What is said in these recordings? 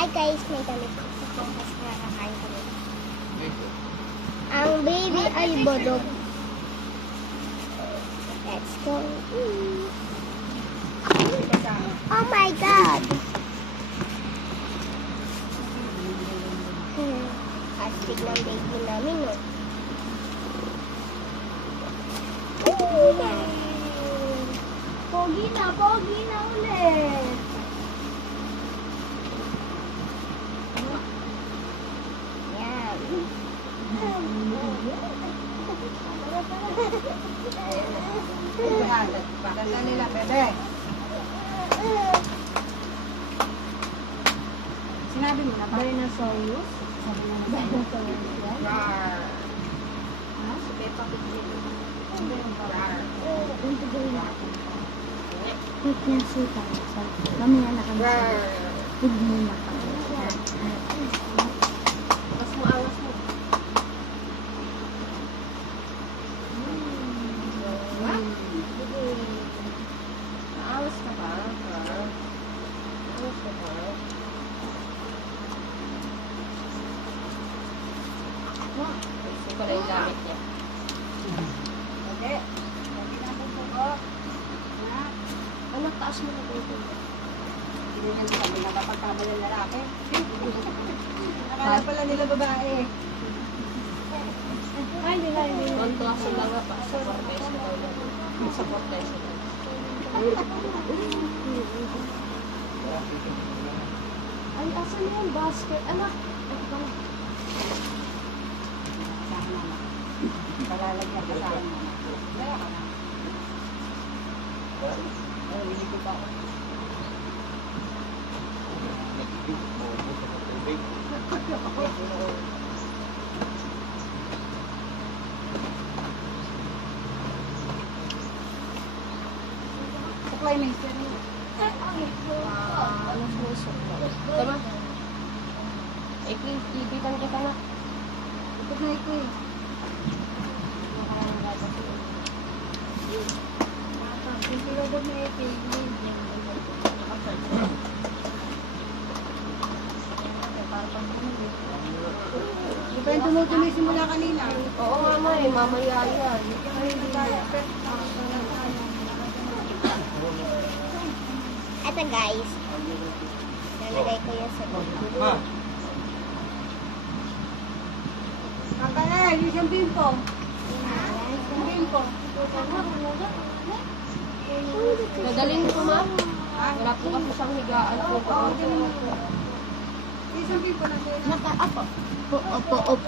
Hi guys, may damit ko sa kasi nakakain kami. Ang baby ay bodog. Let's go. Oh my God! Astig ng baby namin, no? Pogi na ulit. Pakita nila, bebe. Sinabi mo na ba? Dinosaurus? Sabi na dinosaurus yan? Rar. Ha? Si Peppa Pig dito. Rar. Dito gawin natin. Wait na suta. Mamaya na kami. Rar. Huwag muna kami. Awas mo, awas mo. Awas ka ba? Awas ka ba? Gusto ko lang yung gamit niya. Okay. Lagi na po po. Anak, taas mo na po ito. Hindi nyo sabi na kapagkama ng lalaki. Nakala pala nila babae. Ay, nila. Kontraso lang nga pa. Sa Cortez na daw yan. Sa Cortez na daw. Ay, asan na yung basket? Anak, ito ba? Palalagyan ka sa akin. Kaya ka na. Ay, hindi ko pa ako. Supply minister niyo. Ano sa usok ko? Tama. Ikibitan kita na. Ito na ito eh. Yung pinagod na ito eh. Di ba yung tumutuloy simula kanina? Oo nga ma eh, mamaya yan. Ito guys. Nalagay ko yan sa baba. Kakanay, yung siyang bimpo. Yung bimpo. Nadalhin ko ma. Wala po kasi siyang higaan po. Yung siyang bimpo na sa'yo. Naka-apo. Opo.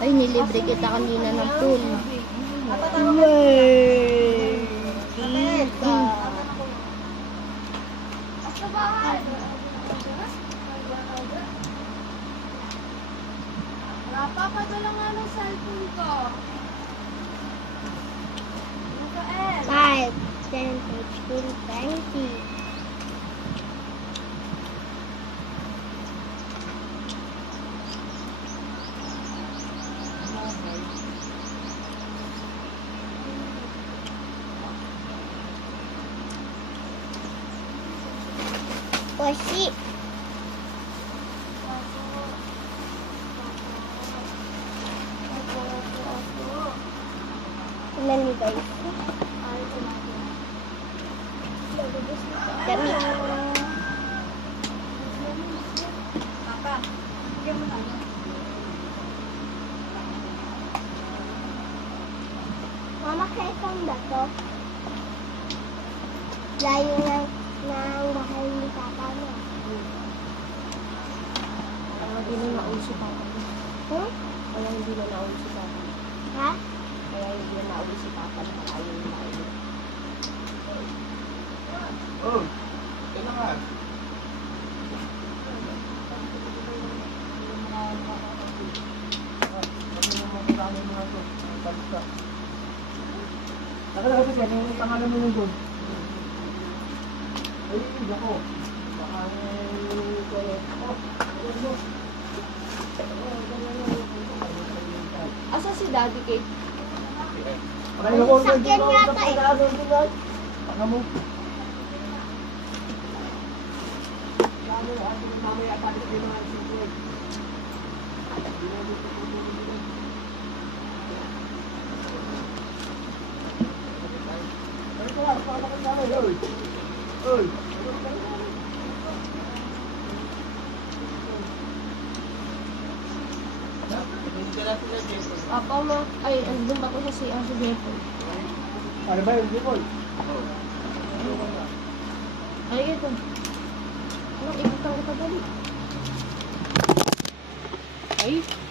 Ay, nilibre kita kanina ng pool. Wey! Kita. Napapadala nga ng cellphone ko. 5, 10, 15, 20. Posi. Ilan ni guys? Dami. Papa, bigyan mo na. Mama, kaitong ba to? Layo ng bahay ni Papa mo. Hindi na nauso pa ako. Huh? Kaya hindi na nauso pa ako. Ha? Kaya hindi na nauso pa ako. Ayaw na ayaw. Oh, kailangan. Nakalagay siya, yung pangalan mo yun doon. Ay, ako. Baka Asa si Daddy Kate? Sakyan yata eh. Saka mo. Mamaya balik din mga sipon. Papa mo, ay, andun ako sa CR sa Depot. Ano ba yung sipon? Ay, ito. Anong ikutan ko pa dali? Ay,